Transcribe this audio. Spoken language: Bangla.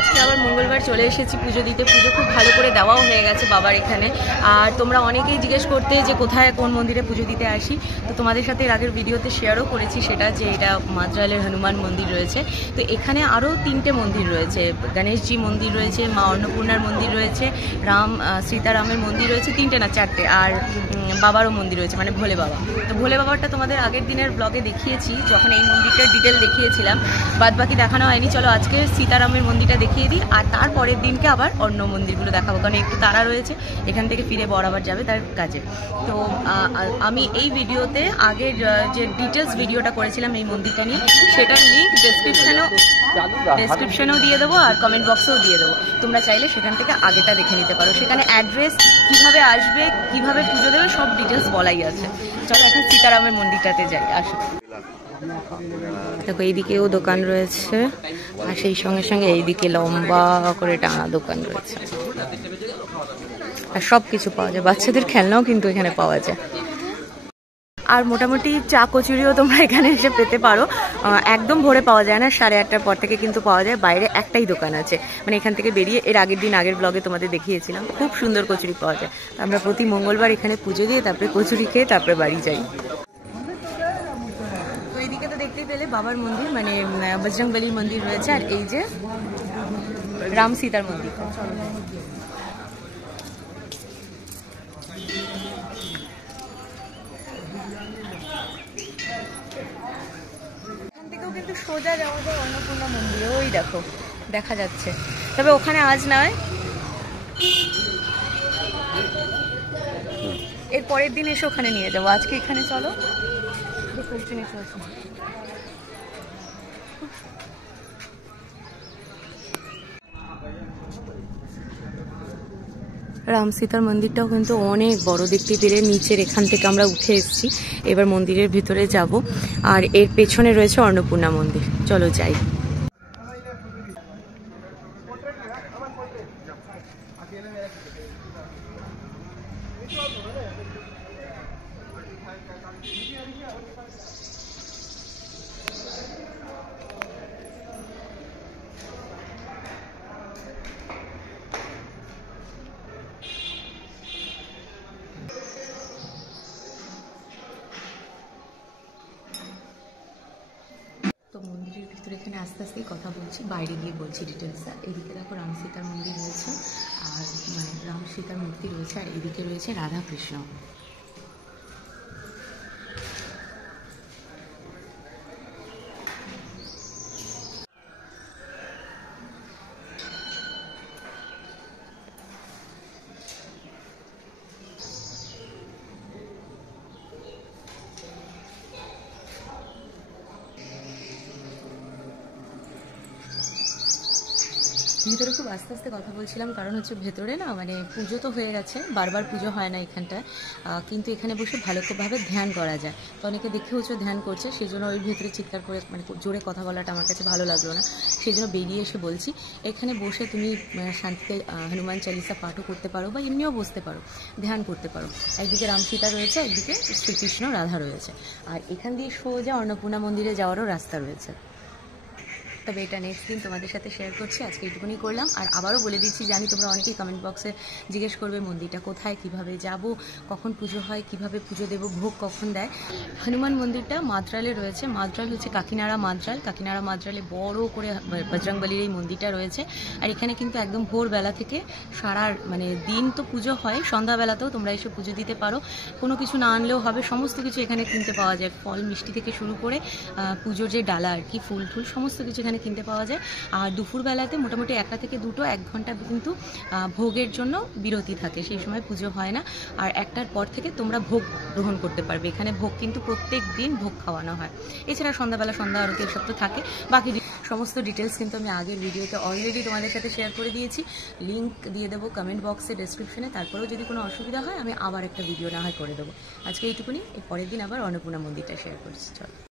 আজকে আবার মঙ্গলবার চলে এসেছি পুজো দিতে। পুজো খুব ভালো করে দেওয়াও হয়ে গেছে বাবার এখানে। আর তোমরা অনেকেই জিজ্ঞেস করতে যে কোথায় কোন মন্দিরে পুজো দিতে আসি, তো তোমাদের সাথে এর আগের ভিডিওতে শেয়ারও করেছি সেটা, যে এটা মাদ্রালের হনুমান মন্দির রয়েছে। তো এখানে আরও 3টে মন্দির রয়েছে, গণেশজি মন্দির রয়েছে, মা অন্নপূর্ণার মন্দির রয়েছে, সীতারামের মন্দির রয়েছে, 3টে না 4টে, আর বাবারও মন্দির রয়েছে, মানে ভোলে বাবা। তো ভোলে বাবারটা তোমাদের আগের দিনের ব্লগে দেখিয়েছি, যখন এই মন্দিরটার ডিটেল দেখিয়েছিলাম। বাদ বাকি দেখানো হয়নি। চলো আজকে সীতারামের মন্দিরটা দেখিয়ে দিই, আর তারপরের দিনকে আবার অন্য মন্দিরগুলো দেখাবো, কারণ একটু তাড়া রয়েছে, এখান থেকে ফিরে বর আবার যাবে তার কাজে। তো আমি এই ভিডিওতে আগের যে ডিটেলস ভিডিওটা করেছিলাম এই মন্দিরটা নিয়ে, সেটার লিঙ্ক ডেসক্রিপশনেও দিয়ে দেবো আর কমেন্ট বক্সেও দিয়ে দেবো। তোমরা চাইলে সেখান থেকে আগেটা দেখে নিতে পারো। সেখানে অ্যাড্রেস, কিভাবে আসবে, কিভাবে পুজো দেবে, সব ডিটেলস বলাই আছে। চলো এখন সীতারামের মন্দিরটাতে যাই, আসো। দেখো এইদিকেও দোকান রয়েছে, আর সেই সঙ্গে সঙ্গে এইদিকে লম্বা করে টানা দোকান রয়েছে, আর সব কিছু পাওয়া যায়। বাচ্চাদের খেলনাও কিন্তু এখানে পাওয়া যায়। আর মোটামুটি চা কচুরিও তোমরা এখানে এসে পেতে পারো। একদম ভোরে পাওয়া যায় না, 8:30টার পর থেকে কিন্তু পাওয়া যায়। বাইরে একটাই দোকান আছে, মানে এখান থেকে বেরিয়ে এর আগের ব্লগে তোমাদের দেখিয়েছিলাম, খুব সুন্দর কচুরি পাওয়া যায়। আমরা প্রতি মঙ্গলবার এখানে পুজো দিয়ে তারপরে কচুরি খেয়ে তারপরে বাড়ি যাই। তো এইদিকে তো দেখতেই পেলে বাবার মন্দির, মানে বজরংবলীর মন্দির রয়েছে, আর এই যে রাম সীতার মন্দির। কিন্তু সোজা যাওয়া যায় অন্নপূর্ণা মন্দিরে, ওই দেখো দেখা যাচ্ছে। তবে ওখানে আজ নয়, এর পরের দিন এসে ওখানে নিয়ে যাবো। আজকে এখানে চলো। রাম সীতার মন্দিরটাও কিন্তু অনেক বড়, দেখতে পেলে নিচের এখান থেকে আমরা উঠে এসেছি। এবার মন্দিরের ভিতরে যাব, আর এর পেছনে রয়েছে অন্নপূর্ণা মন্দির। চলো যাই। তো মন্দিরের ভিতরে এখানে আস্তে আস্তেই কথা বলছি, বাইরে গিয়ে বলছি ডিটেলসটা। এদিকে দেখো রাম সীতার মন্দির রয়েছে, আর মানে রাম সীতার মূর্তি রয়েছে, আর এদিকে রয়েছে রাধা কৃষ্ণ। ভেতরে খুব আস্তে আস্তে কথা বলছিলাম, কারণ হচ্ছে ভেতরে না মানে পুজো তো হয়ে গেছে, বারবার পুজো হয় না এখানটায়, কিন্তু এখানে বসে ভালোভাবে ধ্যান করা যায়। তো অনেকে দেখে হচ্ছে ধ্যান করছে, সেই জন্য ওই ভেতরে চিৎকার করে মানে জোরে কথা বলাটা আমার কাছে ভালো লাগলো না, সেই জন্য বেরিয়ে এসে বলছি। এখানে বসে তুমি শান্তিতে হনুমান চালিসা পাঠও করতে পারো, বা এমনিও বসতে পারো, ধ্যান করতে পারো। একদিকে রাম সীতা রয়েছে, একদিকে শ্রীকৃষ্ণ রাধা রয়েছে, আর এখান দিয়ে সোজা অন্নপূর্ণা মন্দিরে যাওয়ারও রাস্তা রয়েছে। তবে এটা নেক্সট দিন তোমাদের সাথে শেয়ার করছি, আজকে এইটুকুনি করলাম। আর আবারও বলে দিচ্ছি, জানি তোমরা অনেকেই কমেন্ট বক্সে জিজ্ঞেস করবে মন্দিরটা কোথায়, কিভাবে যাব, কখন পুজো হয়, কিভাবে পুজো দেবো, ভোগ কখন দেয়। হনুমান মন্দিরটা মাদ্রালে রয়েছে। মাদ্রাল হচ্ছে কাকিনাড়া মাদ্রালে বড় করে বজরংবলীর এই মন্দিরটা রয়েছে। আর এখানে কিন্তু একদম ভোরবেলা থেকে সারা মানে দিন তো পুজো হয়, সন্ধ্যাবেলাতেও তোমরা এসে পুজো দিতে পারো। কোনো কিছু না আনলেও হবে, সমস্ত কিছু এখানে কিনতে পাওয়া যায়, ফল মিষ্টি থেকে শুরু করে পুজোর যে ডালা আর কি, ফুল টুল সমস্ত কিছু এখানে কিনতে পাওয়া যায়। আর দুপুরবেলাতে মোটামুটি 1টা থেকে 2টো 1 ঘন্টা কিন্তু ভোগের জন্য বিরতি থাকে, সেই সময় পুজো হয় না। আর 1টার পর থেকে তোমরা ভোগ গ্রহণ করতে পারবে। এখানে ভোগ কিন্তু প্রত্যেক দিন ভোগ খাওয়ানো হয়। এছাড়া সন্ধ্যা আরতি এসব তো থাকে। বাকি সমস্ত ডিটেলস কিন্তু আমি আগের ভিডিওতে অলরেডি তোমাদের সাথে শেয়ার করে দিয়েছি, লিঙ্ক দিয়ে দেবো কমেন্ট বক্সে, ডেসক্রিপশনে। তারপরেও যদি কোনো অসুবিধা হয় আমি আবার একটা ভিডিও না হয় করে দেবো। আজকে এইটুকুনি, এর পরের দিন আবার অন্নপূর্ণা মন্দিরটা শেয়ার করছি। চলো।